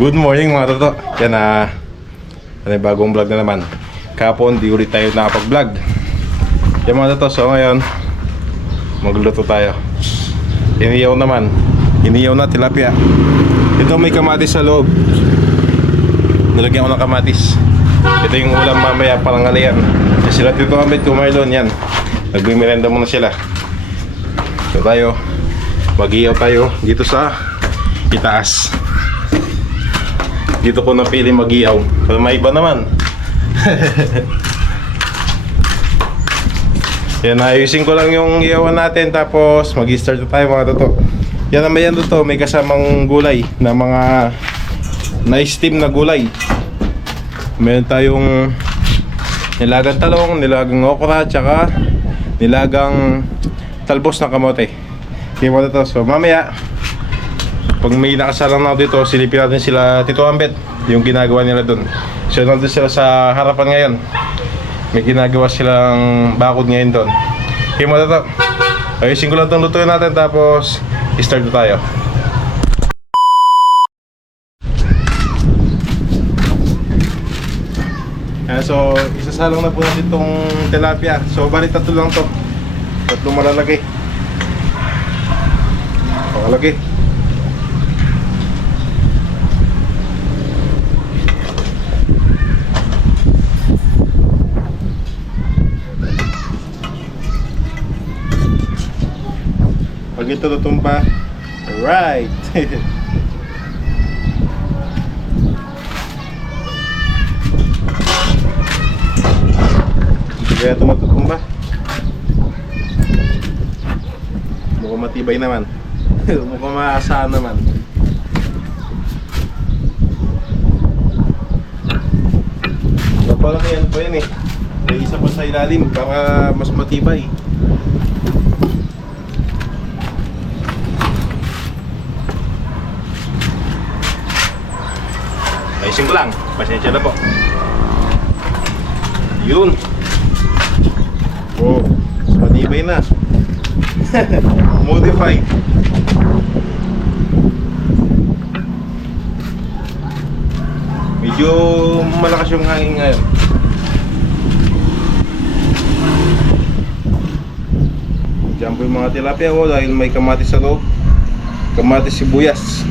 Good morning mga toto. Yan bagong vlog na naman. Kahapon di ulit tayo nakapag-vlog. Yan mga toto, so ngayon magluluto tayo. Iniyaw naman. Iniyaw na tilapia. Ito may kamatis sa loob. Nilagyan ko ng kamatis. Ito yung ulam mamaya panangalian. Kasi sila Tito Ambet, Kumarlon, yan. Nagbimerenda muna sila. So tayo, mag-iyaw tayo dito sa itaas. Dito ko napili mag-iyaw. Pero may iba naman. Yan, ayusin ko lang yung iyawan natin. Tapos mag-start tayo mga toto. Yan naman yan toto. May kasamang gulay na mga na-steam na gulay. Meron tayong nilagang talong, nilagang okra, tsaka nilagang talbos na kamote. Okay mga toto. So mamaya pag may nakasalang na dito, silipin natin sila Tito Ambet, yung ginagawa nila doon. So nandun sila sa harapan ngayon. May ginagawa silang bakod ngayon doon. Okay mga toto, ayusin ko lang itong lutuin natin, tapos start na tayo. So isasalang na po natin itong tilapia. So bali tatlo lang to. Tatlong malalaki. Pakalaki. Pag ito tutumba, alright. Kaya ito matutumba. Mukhang matibay naman. Mukhang maasahan naman. Parang yan pa yan eh. May isa pa sa ilalim para mas matibay. Ayusin ko lang. Pasensya na po. Yun. Oh, matibay na. Modify. Medyo malakas yung hangin ngayon. Diyan po yung mga tilapia ko dahil may kamatis sa loob. Kamatis sibuyas.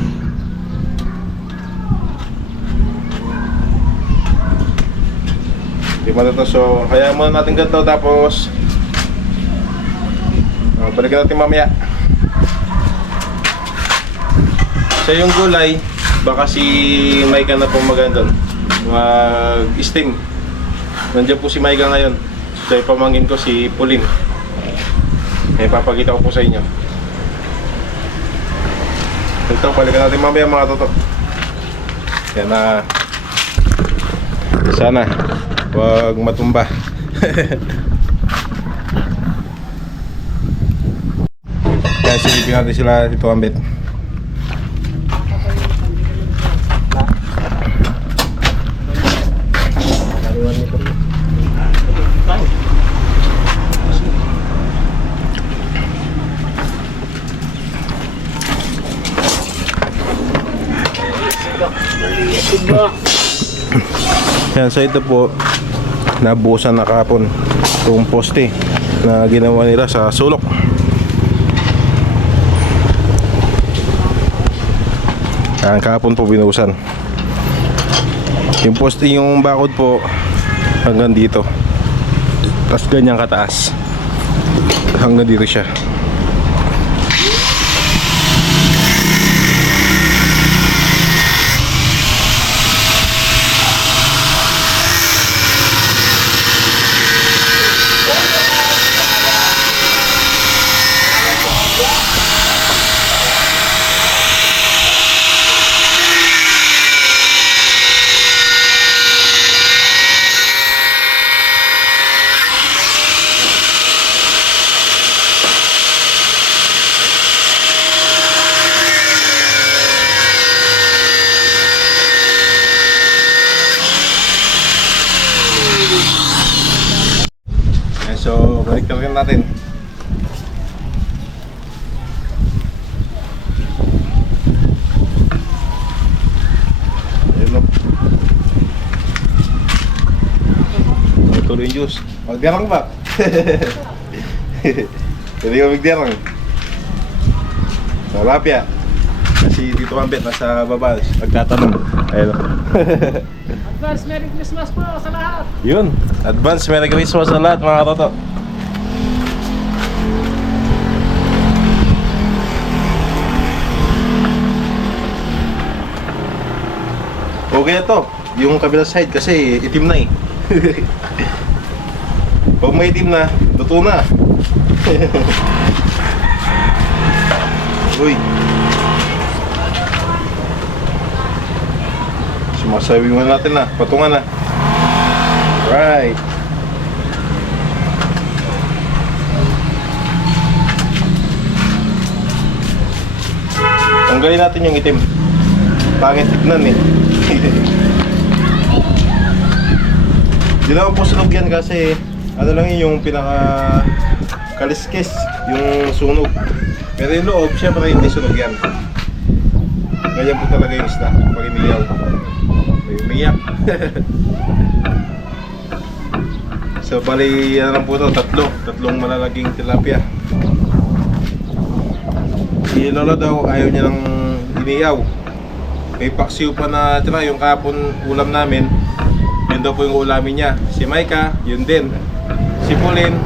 Diba na to? So, hayaan muna natin ganito, tapos balikan natin mamaya. So yung gulay, baka si Maika na po magandang mag-steam. Nandiyan po si Maika ngayon. So yung pamangkin ko si Pauline. Papakita ko po sa inyo. Ito, balikan natin mamaya mga toto. Yan na. Sana wag matumba. Kaya silipin natin sila Tito Ambet. Yan, so ito po nabuhusan na kahapon itong poste na ginawa nila sa sulok. Yan, kahapon po binuhusan yung poste, yung bakod po hanggang dito, tapos ganyan kataas hanggang dito siya. So, balik natin. Tulo yung juice. Magdirang ba? Pwede ka magdirang. Sa lapya. Kasi dito Mambet, nasa baba. Nagtatanong. Ayun. Advance Merry Christmas po sa lahat! Yun. Advance Merry Christmas sa lahat mga katoto. Okay na to. Yung kabilang side kasi itim na eh. Pag may itim na, luto na. Uy. Sumasabi mo natin na, patungan na. Right. Tanggalin natin yung itim. Pangit tignan eh. Di naman po sunog yan kasi ano lang yun yung pinaka kaliskis, yung sunog. Pero yung loob, syempre hindi sunog yan. Ganyan po talaga yung isda pag iniyaw. May umiyak. So bali ano lang po ito, tatlong malalaging tilapia. Si Lola daw ayaw niya ng iniyaw. May paksiw pa na tira, yung kahapon ulam namin, yun daw po yung ulamin niya. Si Maika, yun din. Si Pauline,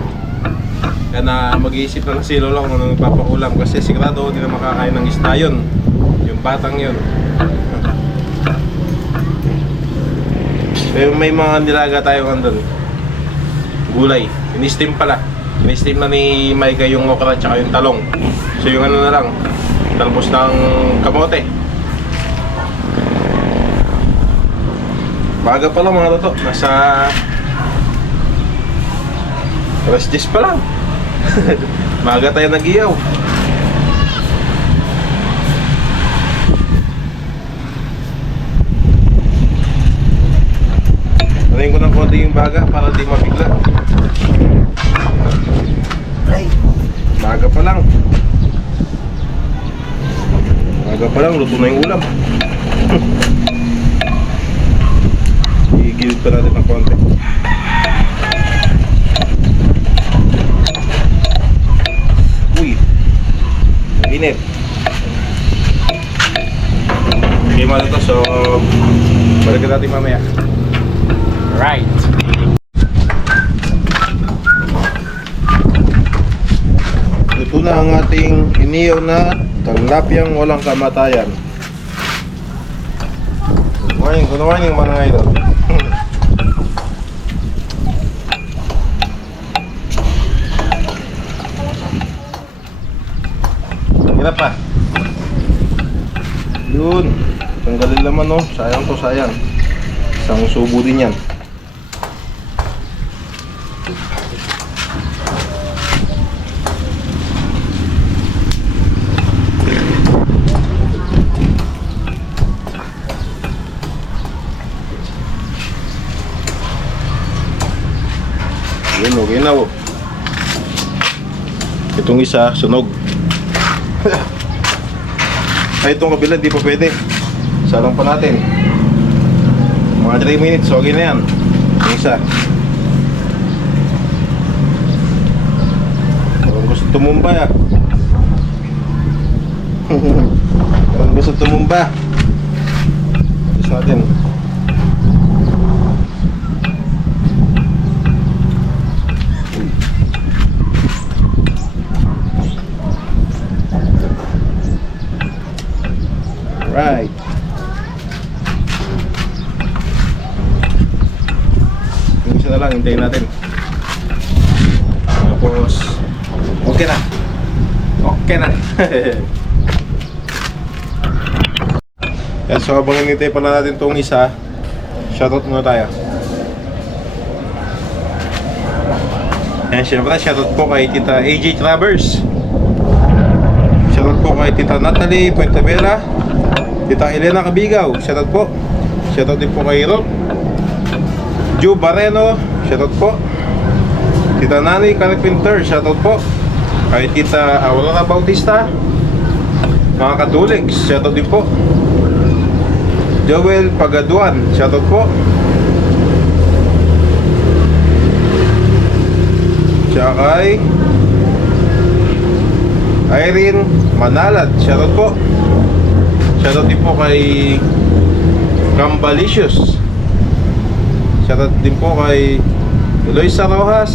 na mag-iisip na si Lolo kung anong papakulam kasi sigurado hindi na makakain ng isda yun. Yung batang yun. Pero may mga nilaga tayo andun. Gulay. In-steam pala. In-steam na ni Maika yung okra at yung talong. So yung ano na lang, talbos ng kamote. Baga pa lang mga toto, nasa alas 10 pa lang. Maga tayo nag-iyaw. Nalayin ko ng konti yung baga para di mabigla. Ay, maga pa lang. Maga pa lang, luto na yung ulam. Igilid pa natin ng konti. Uy, init. Okay mga to, so balikan natin mamaya. Right. Ito na ang ating iniyaw na tilapiyang walang kamatayan. Good morning mga idol. Hirap pa. Yun. Tanggalin naman no. Sayang to, sayang. Isang subo din yan. Yun, okay na oh. Itong isa, sunog. Ay, itong kabila, di pa pwede. Salang pa natin. Mga 3 minutes, okay na yan. Yung isa. Parang gusto tumumba ya. Parang gusto tumumba. Tapos natin. Right. Yung isa na lang, hintayin natin. Tapos, okay na. Okay na. Yan, so habang hinintay pala natin itong isa, shoutout muna tayo. Yan, syempre, shoutout po kay Tita AJ Travers. Shoutout po kay Tita Natalie Puentevela. Tita Elena Cabigaw, shoutout po. Shoutout din po kay Rob Joe Barreno, shoutout po. Tita Nani Carpenter, shoutout po. Kay Tita Aurora Bautista, mga Katulik, shoutout din po. Joel Pagaduan, shoutout po. Tsaka kay Irene Manalad. Shoutout po. Shoutout din po kay Cambalicious. Shoutout din po kay Eloisa Rojas,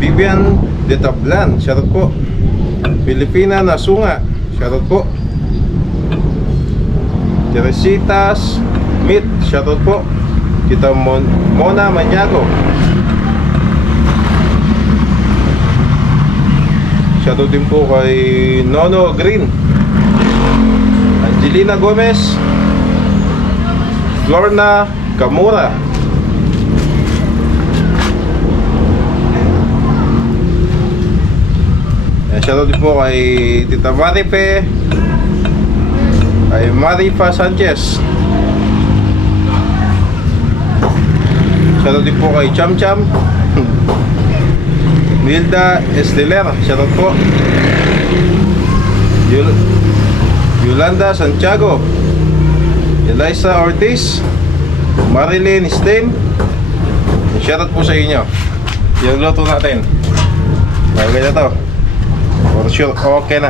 Vivian de Tablan. Shoutout po. Pilipina Nasunga. Shoutout po. Teresitas Meet. Shoutout po. Kita Mona Maniago. Shoutout din po kay Nono Green, Angelina Gomez, Lorna Kamura. Shoutout din po kay Tita Marife, kay Marifa Sanchez. Shoutout din po kay Cham Cham, Nilda Estelera. Shoutout po. Yolanda Santiago, Eliza Ortiz, Marilyn Stein. Shoutout po sa inyo. Yung luto natin, okay na to. For sure, okay na.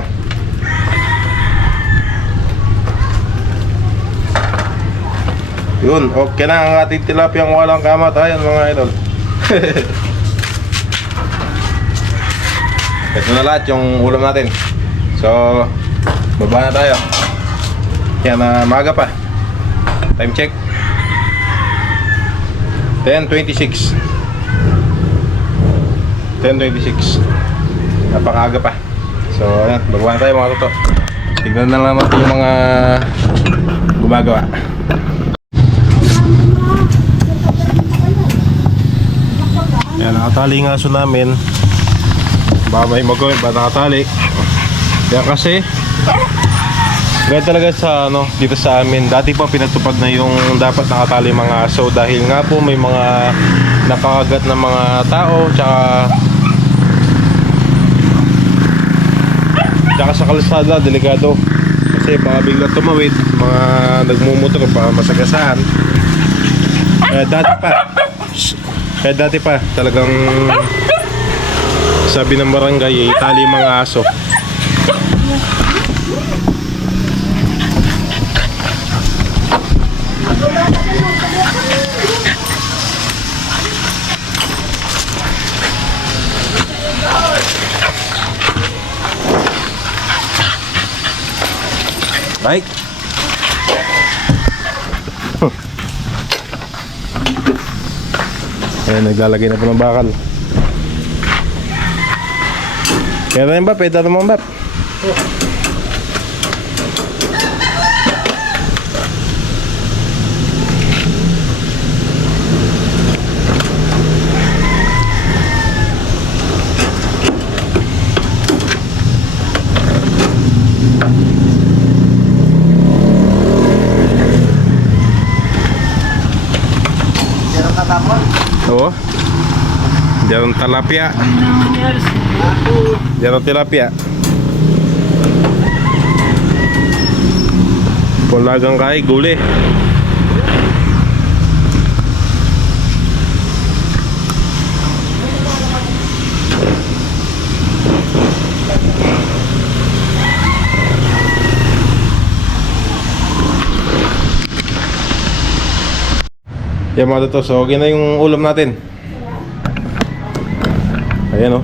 Yun, okay na ang ating tilapiyang walang kamatayan mga idol. Ito na lahat yung ulam natin. So, baba na tayo. Yan na maga pa. Time check 10:26. 10:26. Napakaaga pa. So, ayan, baba na tayo mga toto. Tignan na lang natin yung mga gumagawa. Yan, nakatali nga aso namin. Baka may mag-comment ba nakatali. Kaya kasi ganyan talaga sa dito sa amin. Dati pa pinatupad na yung dapat nakatali mga aso. Dahil nga po may mga nakakagat na mga tao. Tsaka sa kalsada, delikado. Kasi baka bigla tumawid, mga nagmumotor pa, masagasaan. Kaya dati pa talagang sabi ng barangay, itali mga aso. Right? Ayan, naglalagay na po ng bakal. Kaya na yung bap, pwede naman bap. Oo. Diyan tilapia. Diyan tilapia. Pulagang kay gulay. Yan mga to, so okay na yung ulam natin. Ayan o.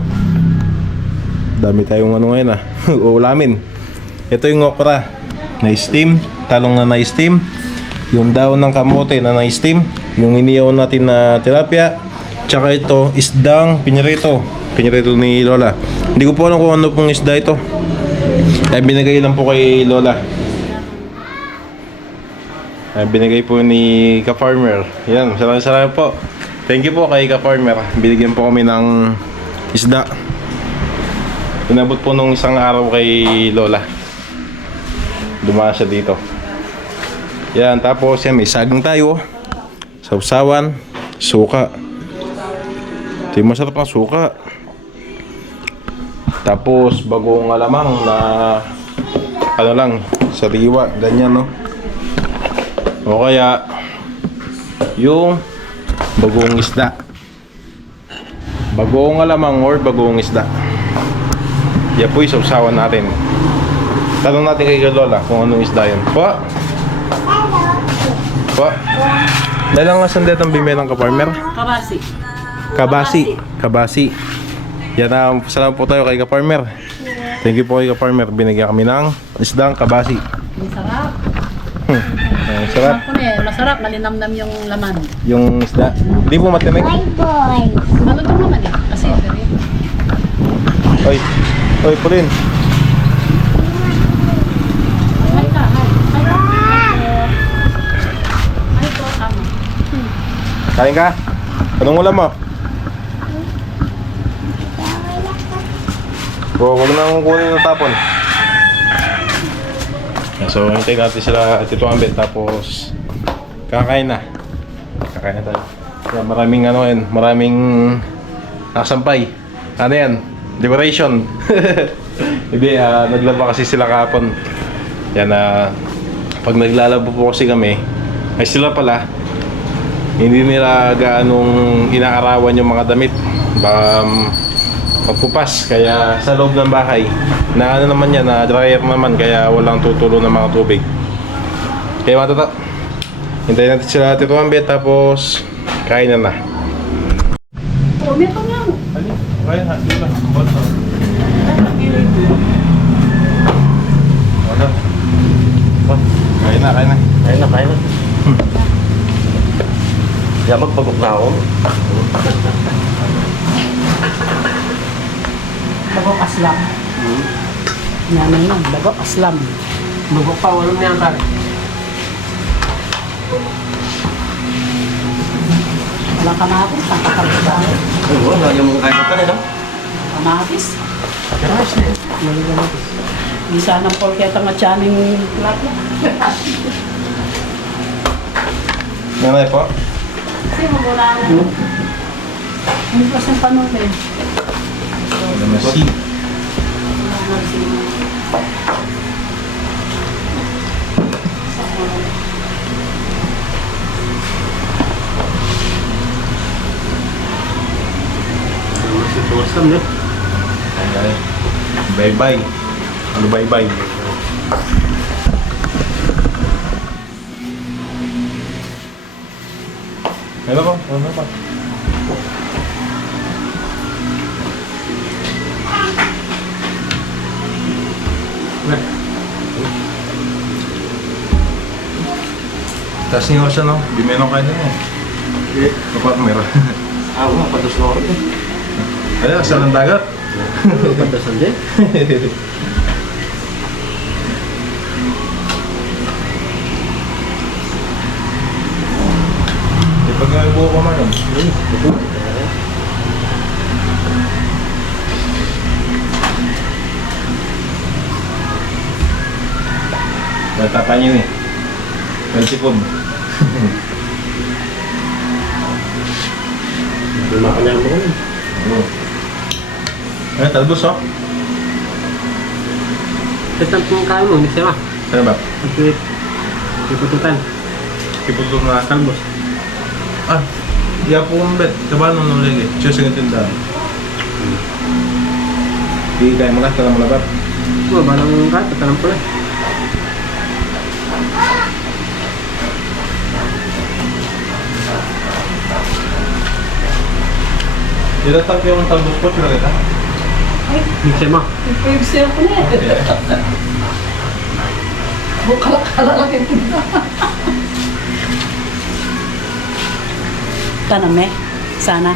Dami tayong ngayon ulamin. Ito yung okra na steam, talong na na-steam, yung daon ng kamote na na-steam, yung iniyaw natin na tilapia, tsaka ito isdang pinirito ni Lola. Hindi ko po alam kung ano pong isda ito. Ay binigay lang po kay Lola. Binigay po ni Ka-Farmer. Yan, salamat po. Thank you po kay Ka-Farmer. Binigyan po kami ng isda. Inabot po nung isang araw kay Lola. Dumaan siya dito. Yan, tapos yan, may saging tayo. Sausawan, suka. Ito yung masarap na suka. Tapos bagong alamang na ano lang, sariwa, ganyan no. O kaya yung bagong isda, Bagoong alamang or bagoong isda. Yan po yung sausawan natin. Tanong natin kay Lola kung anong isda yun. Po? Po? Dalang nga sandet ang bimenang ka-farmer? Kabasi. Kabasi. Yan na, salamat po tayo kay ka-farmer. Thank you po kay ka-farmer. Binigyan kami ng isdang kabasi. Masarap. Sarap. Masarap. Malinamnam yung laman. Yung isda. Hindi po matinig. Malutong naman eh. Kasi dali. Oy, Pauline. Ay ka, ay. Ay po, tama. Kain ka? Anong ulam mo? Huwag nang kunin ng tapon. So, hintayin natin sila at Tito Ambet, tapos kakain na. Kakain na tayo. Yeah, maraming nakasampay. Ano yan? Liberation. Hindi, naglaba kasi sila kahapon. Yan, pag naglalaba po kasi kami, ay sila pala, hindi nila gaanong inaarawan yung mga damit. Baka magpupas, kaya sa loob ng bahay na ano naman yan, na dryer naman, kaya walang tutulo ng mga tubig. Kaya mga tata, hintayin natin sila Tito Ambet, tapos kain na. Oh, may ito nga. Ano? Kaya na, dito lang. Kain na. Kaya na. Kaya magpagok na ako. Bagok aslam. Nanay yan. Bagok aslam. Lubok pa, walang niyan pare. Walang kamatis. Nakakabit sa akin. Oo, lagi mong kaya ka no? Kamatis. Karas na eh. Isa ng polketa nga tiyaning plata. Nanay po? Kasi mawala na. Hindi pa siyang panon eh. Namasi. Situasyon no? Bye-bye. Ano bye-bye? Ano po? Ano pa? Tapos nga siya no? Bimenong kayo na eh. Kapat meron. Oo, patos na ako rin. Ano? Saan ang dagat? Padasan din. Pag nga buo ka man yun. Tatapan niyo eh. Kalsipod. Lumakanya mo rin. Oo. Ano, talbos oh? Ito ang kaya mo, hindi siya ba? Ano ba? Ipututan. Iputol na Talbos. Ah, iya po ang bet. Kabalo nung lagi. Siya sa tindahan. Hindi tayo mga talang malabat. Oh, balang ka, tatalang pala. Dilatag yung talbos po, sila kita. Hindi siya ba? Ipag-sale ko na eh. Bukala-kala lang yung tinta. Taname, sana.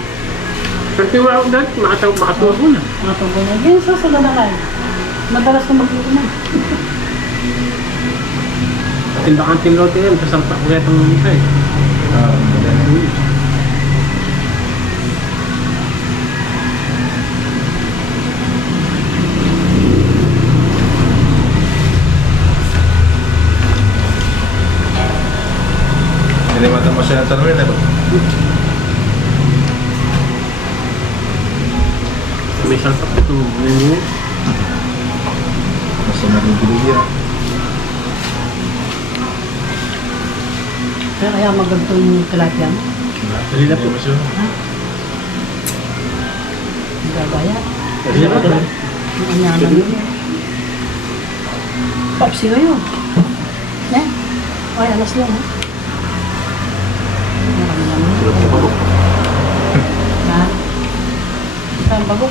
Pero tiwala ko dahil, makatubo na. Mga tubo na. Yan, susunod na kayo. Madalas na magluto na. Tindakan tinlote yan, kasampak ko itong mukha eh. Hindi mo siya ng tanongin eh ba? May salpak ito, may Basta nagigilid yan. Kaya magagto yung tilapia. Salila po. Hindi mo siya. Gagaya. Kasi ito na. Ang anyaman yun. Pops, sino yun? Eh? Ay, alas lang. Marami naman. Tulog ka pa po. Ha? Saan bago?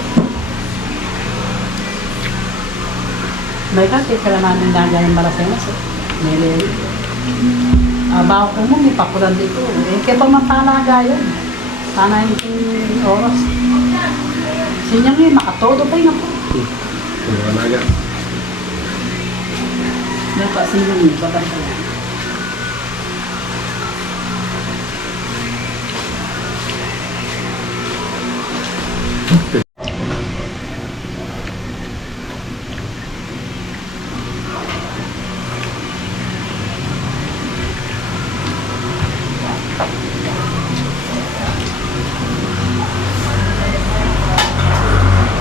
May kasi sila namin gagayang Balasenas eh. May lili. Bago ko mo, may pakulan dito. Eh, kaya pa mapalaga yun. Sana yung oras. Sinyang yun, makatodo pa yun ako. Tulog ka na agad. May pa sinyang yun, babay ka yan.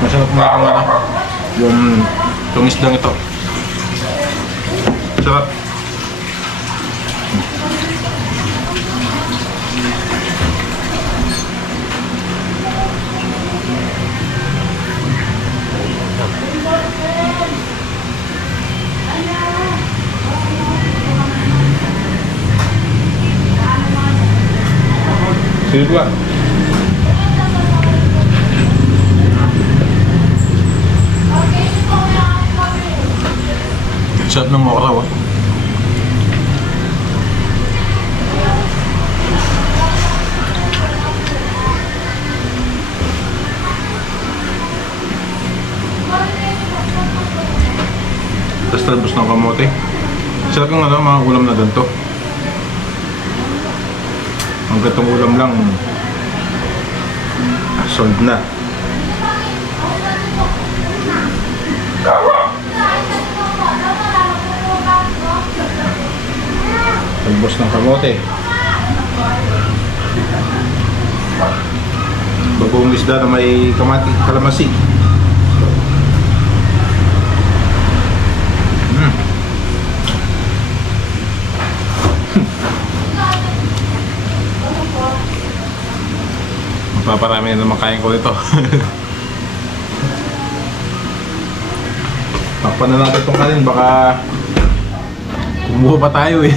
Masarap mga kung ano. Yung tumis lang ito. Sarap. Sige ba? Sarap ng okra, ah. Tapos talbos ng kamote. Sarap yung ano, mga ulam na ganito. Ang gantong ulam lang, sold na. Talbos ng kamote. Bagong isda na may kalamansi. Mapaparami na naman kain ko nito. Takpan na natin itong kanin, baka kumuha pa tayo eh.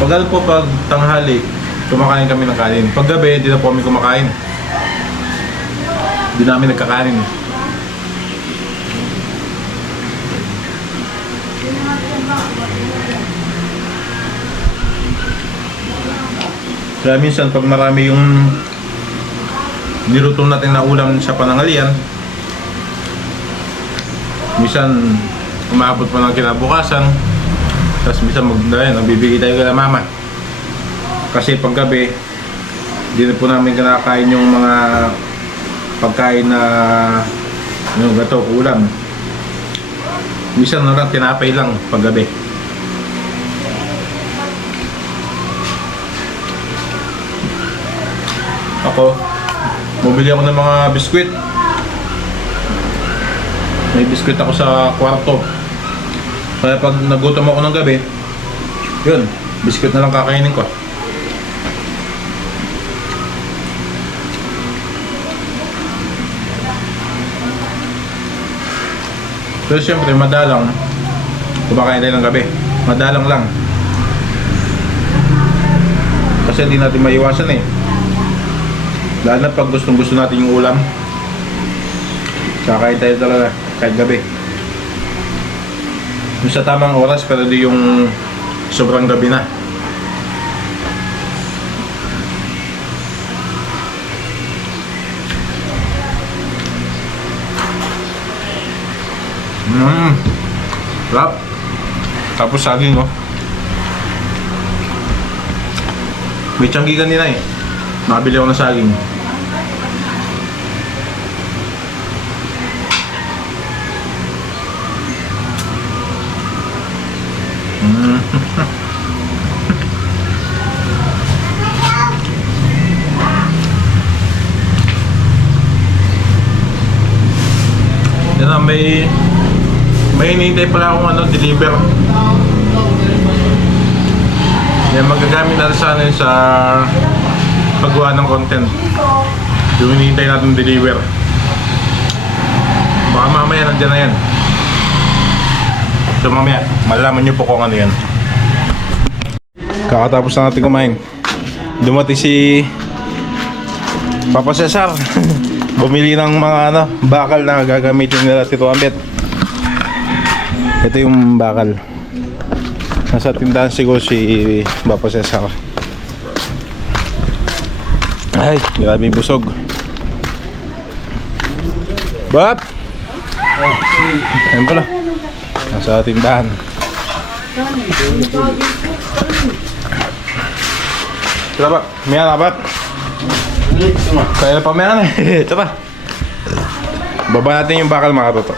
Pag po pag tanghali, kumakain kami ng kanin. Pag gabi, hindi na po kami kumakain. Hindi namin nagkakanin. Kaya minsan pag marami yung niluto natin na ulam sa panangalian, minsan umaabot pa ng kinabukasan, tapos minsan nagbibigay tayo kay mama. Kasi pag gabi, hindi na po namin kinakain yung mga pagkain na yung gato, ulam. Minsan na lang, tinapay lang pag gabi. Ako, bumili ako ng mga biskwit. May biskwit ako sa kwarto. Kaya pag nagutom ako ng gabi, yun, biskwit na lang kakainin ko. Pero siyempre, madalang kumakain tayo ng gabi. Madalang lang. Kasi hindi natin maiwasan eh. Lalo na pag gusto natin yung ulam, kakain tayo talaga kahit gabi. Yung sa tamang oras pero di yung sobrang gabi na. Sarap. Tapos saging, oh. May tiyanggi kanina eh. Nakabili ako ng saging. Yan na, may hinihintay pala akong deliver. Yan, magagamit natin sa ano yun, sa paggawa ng content. Yung hinihintay natin deliver. Baka mamaya nandyan na yan. So mamaya, malalaman nyo po kung ano yan. Kakatapos na natin kumain. Dumating si Papa Cesar. Bumili ng mga ano, bakal na gagamitin nila Tito Ambet. Ito yung bakal. Nasa tindahan siguro si Papa Cesar. Ay, grabe yung busog. Bap! Ayun pala. Nasa tindahan. Ito ba? Miyan na ba? Kaya na pa miyan eh. Ito ba? Baba natin yung bakal mga toto.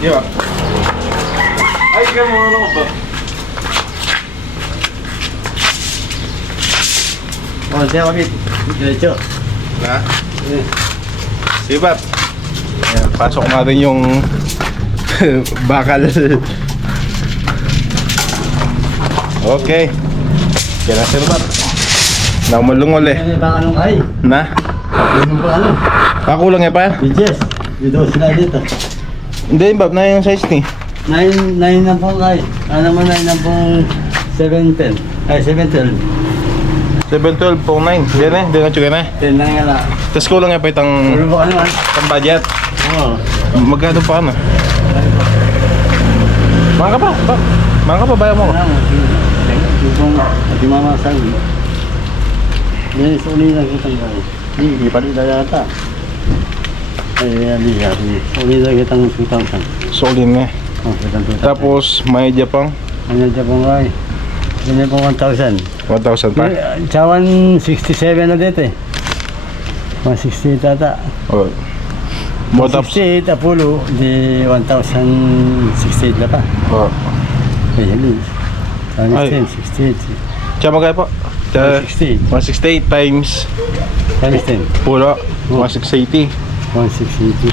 Di ba? Ay, ikaw mo ano ba? Oh, siya kapit. Diretso. Na? Sige ba? Ayan, pasok natin yung bakal. Okay. Kaya na sila ba? Naumalungol eh. Ano ba anong ay? Na? Ano ba ano? Kakulang eh pa? Yes. Dito sila dito. Hindi, Bab, na yung size ni. 9 na po ay. Ano naman 9 na po 710. Ay 712. 712 po 9. Diyan eh, diyan nga tsuga na eh. 10 na nga lang. Tapos kulang nga pa itang Ano ba ano ay? budget. Oo. Magkano pa ano? Mga ka pa, Bab. Mga ka pa, bayan mo ko. Ano? Yung di mama sabi. Yan is uli lang kitang gawin. Hindi pa rin yata. Ay, hindi sabi. Uli lang kitang 2,000. Solin nga eh. Oh, kitang 2,000. Tapos may Japang Ano dyan po nga eh. Ganyan po 1,000. 1,000 pa. Sa 167 na dito eh. 168 ata. Oh. Mo tapos 168 Apollo, di 1,068 na pa. oh. Ay, hindi. Ay. 68. Tsaka magkaya po? Tsaka 168. 168 times Times 10. pulo 1680. 1,680.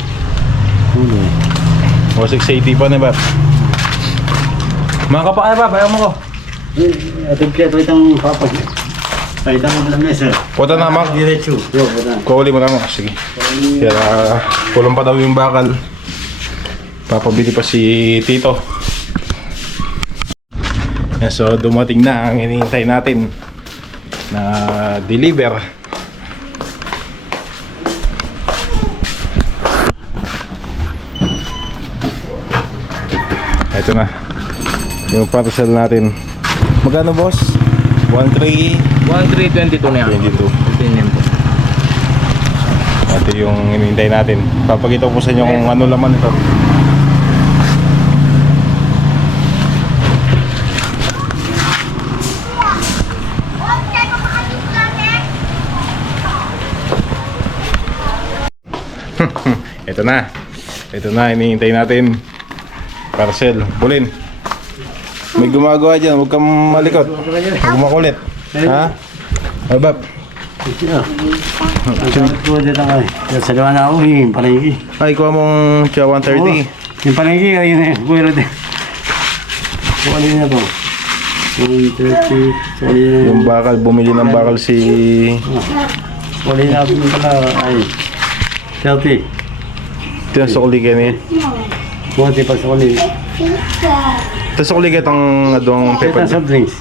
Hindi. 1680 pa na ba? Mga kapakaya pa, bayan mo ko. Atong kaya ito itong papag. Ay, itong mo lang mesa. Puta na mak. Diretso. Yo, puta. Kuuli mo na mo. Sige. Kaya kulang pa daw yung bakal. Papabili pa si Tito. Yan, so dumating na ang hinihintay natin na deliver. Ito na yung parcel natin. Magkano boss? 1322 na yan. 22. Ito yun po. Ito yung hinihintay natin. Papakita ko sa inyo kung ano laman ito. Ito na. Ito na, hinihintay natin. Parcel. Bulin. May gumagawa dyan. Huwag kang malikot. Huwag kang makulit. Ha? Ay, Bab. Ang ko dito nga eh. Sa luwa na ako yung palengke. Ay, kuha mong Chia 130. Yung palengke ayun eh. Buwero din. Sukali na po. 130. Sukali na. Yung bakal, bumili ng bakal si... Sukali na po pala ay. 30. Tinasukli ka niya. Buwati pa sukali. Tinasukli ka itong adong Ito pepa. soft drinks.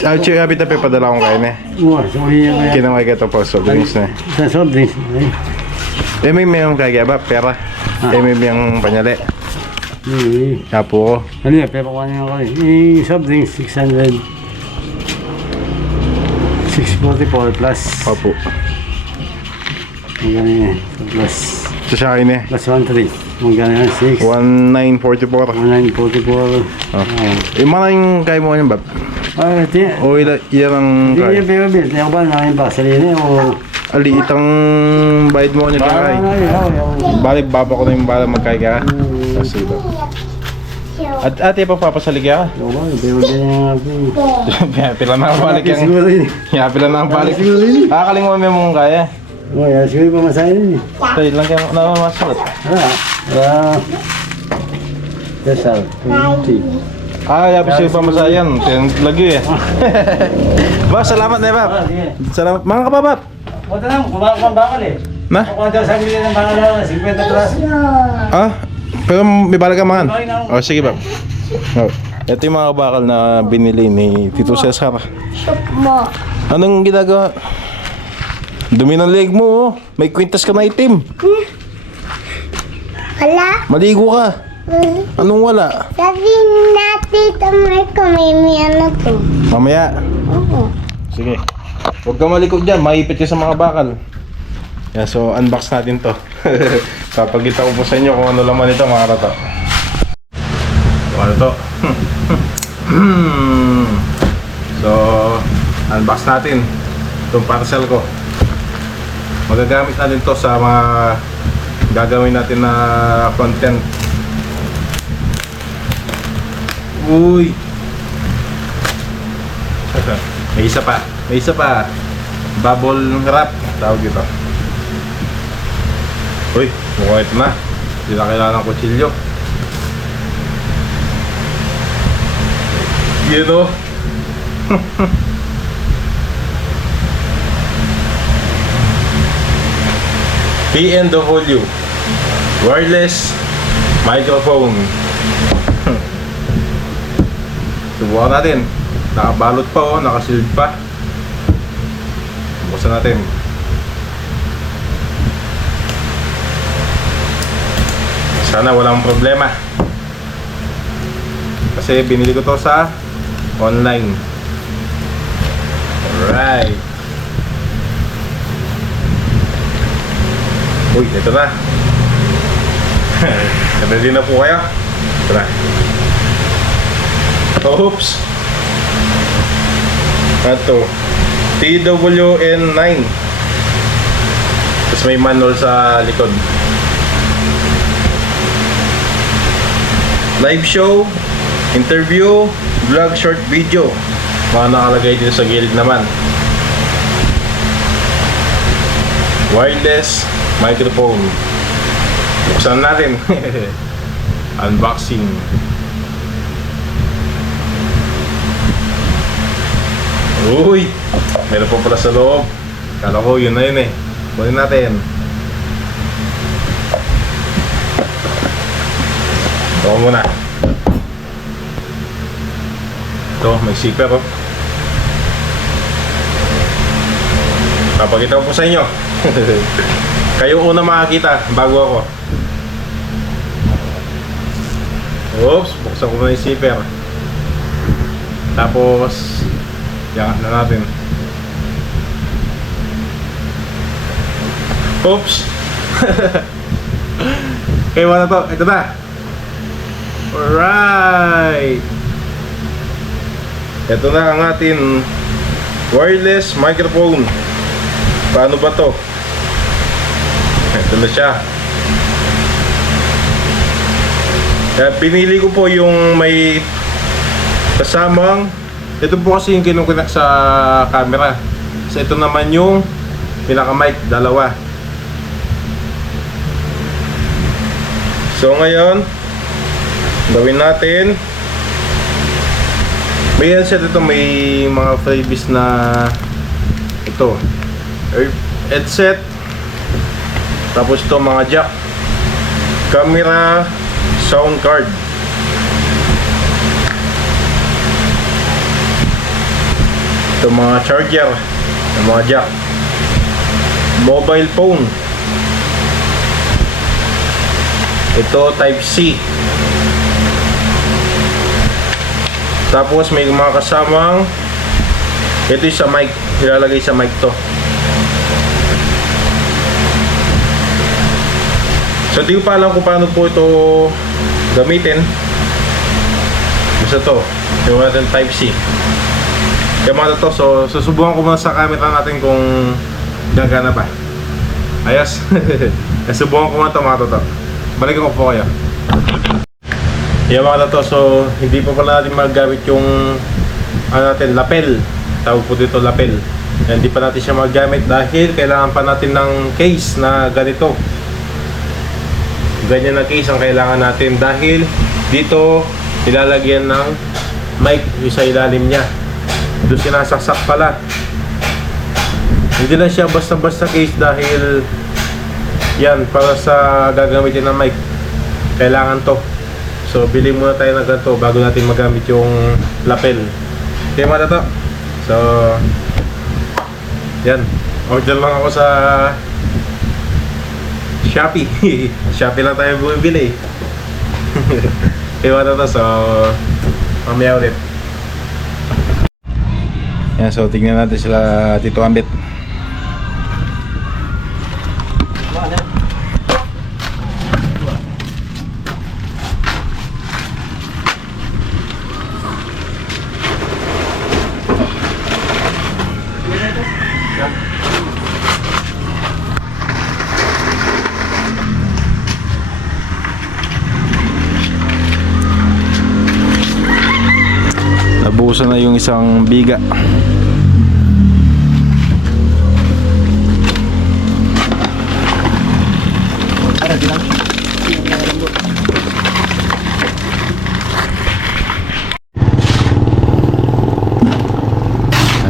Ah, Chia, kapit na pepa dala akong kain eh. Uwa, sukali na kaya. Kinamay ka ito po, so drinks na. Ito soft drinks. Ay. May yung kaya ba? Pera. May yung panyali. Kapo ko. Ano yan, pero kuha niya ako eh. Yung soft drinks, 600. 644 plus. Kapo. Magkano yan. Plus. Ito sa akin eh. Plus 1,3. Magkano yan. 6. 1944. 1944. Oh. Yung mga yung kaya mo yan, Bab? Ay, ito yan. O yan ang Hindi kaya? yan pero bill. Hindi ako ba namin basaline o... Aliit ang bayad mo niya Para kay. na yun. Balik, baba ko na yung bala magkaya ka. Kasi ito. At ate pa papasalig ka? Oo, pero din yung Pila na ang balik yung... siguro yun. Pila na ang balik. Siguro yun. Kakaling mo mong kaya. Oo, yan siguro pa masahin yun. Tayo lang kayo na masulat. Yes, sir. 20. Yabi siya pa masayan. Lagi eh. Ba, salamat na ba? Salamat. Mga kababab. Punta lang, kumakuha ang bakal eh. Na? Kumakuha daw sa amin ng bakal na 50 plus. Pero may bala ka mangan. Sige ba? Ito yung mga bakal na binili ni Tito Cesar. Anong ginagawa? Dumi ng leg mo, oh. May kwintas ka na itim. Wala. Maligo ka. Anong wala? Sabihin natin tamay ko may ano to. Mamaya. Oo. Sige. Huwag ka malikot dyan, maipit ka sa mga bakal. Yeah, so unbox natin to. Papagita ko po sa inyo kung ano laman ito mga kata. Ano to? So, unbox natin itong parcel ko. Magagamit natin to sa mga gagawin natin na content. Uy! May isa pa. May isa pa. Bubble wrap. Tawag ito. Uy, mukhang ito na. Hindi na kailangan ng kutsilyo. Yun o. PNW wireless microphone. Subukan natin. Nakabalot pa oh, nakasealed pa. Buksan natin. Sana walang problema. Kasi binili ko to sa online. Alright. Uy, ito na. Ready na po kayo? Ito na. Oops. Ito. TWN9. Tapos may manual sa likod. Live show, interview, vlog, short video. Mga nakalagay dito sa gilid naman. Wireless microphone. Buksan natin. Unboxing. Uy! Meron po pala sa loob. Kala ko yun na yun eh. Kunin natin. Ito muna. Ito, may zipper oh. Papakita ko po sa inyo. Kayo una makakita bago ako. Oops, buksan ko na yung zipper. Tapos yan na natin. Oops. Okay, wala to. Ito na. Alright. Ito na ang ating wireless microphone. Paano ba to? Ito na siya. Kaya pinili ko po yung may kasamang. Ito po kasi yung kinukunak sa camera. So ito naman yung pinaka-mic, dalawa. So ngayon, gawin natin. May headset ito, may mga freebies na ito. Headset. Tapos ito mga jack. Camera, sound card. Ito mga charger, mga jack. Mobile phone. Ito type C. Tapos may mga kasamang ito yung sa mic, ilalagay sa mic to. So di ko pa alam kung paano po ito gamitin. Basta to, yung natin type C. Kaya mga to, so susubukan ko muna sa camera natin kung gagana ba. Ayos. Susubukan ko muna ito mga to. Balikan ko po kayo. Yung mga to, so hindi pa pala natin magamit yung ano natin, lapel. Tawag po dito lapel. Hindi pa natin siya magamit dahil kailangan pa natin ng case na ganito. Ganyan na case ang kailangan natin dahil dito ilalagyan ng mic yung sa ilalim niya. Doon sinasaksak pala. Hindi lang siya basta-basta case dahil yan para sa gagamitin ng mic. Kailangan to. So bili muna tayo ng ganito bago natin magamit yung lapel. Okay mga tato. So yan. Order lang ako sa Shopee. Shopee lang tayo bumibili. Okay mga tato. So mamaya ulit. Yan, so tingnan natin sila Tito Ambit. Nabuhusan na yung isang biga.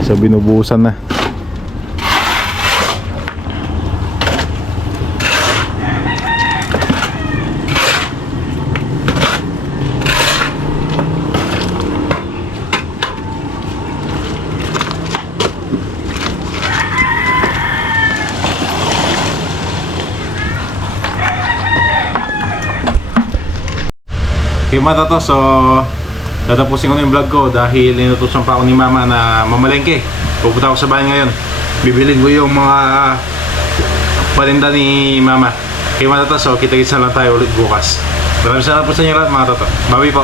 So binubuhusan na. Okay mga tato, so tatapusin ko na yung vlog ko dahil inutusan pa ako ni Mama na mamalengke. Pupunta ako sa bahay ngayon. Bibilin ko yung mga paninda ni Mama. Okay mga tato, so kita-kita lang tayo ulit bukas. Maraming salamat po sa inyo lahat mga tato. Bye po.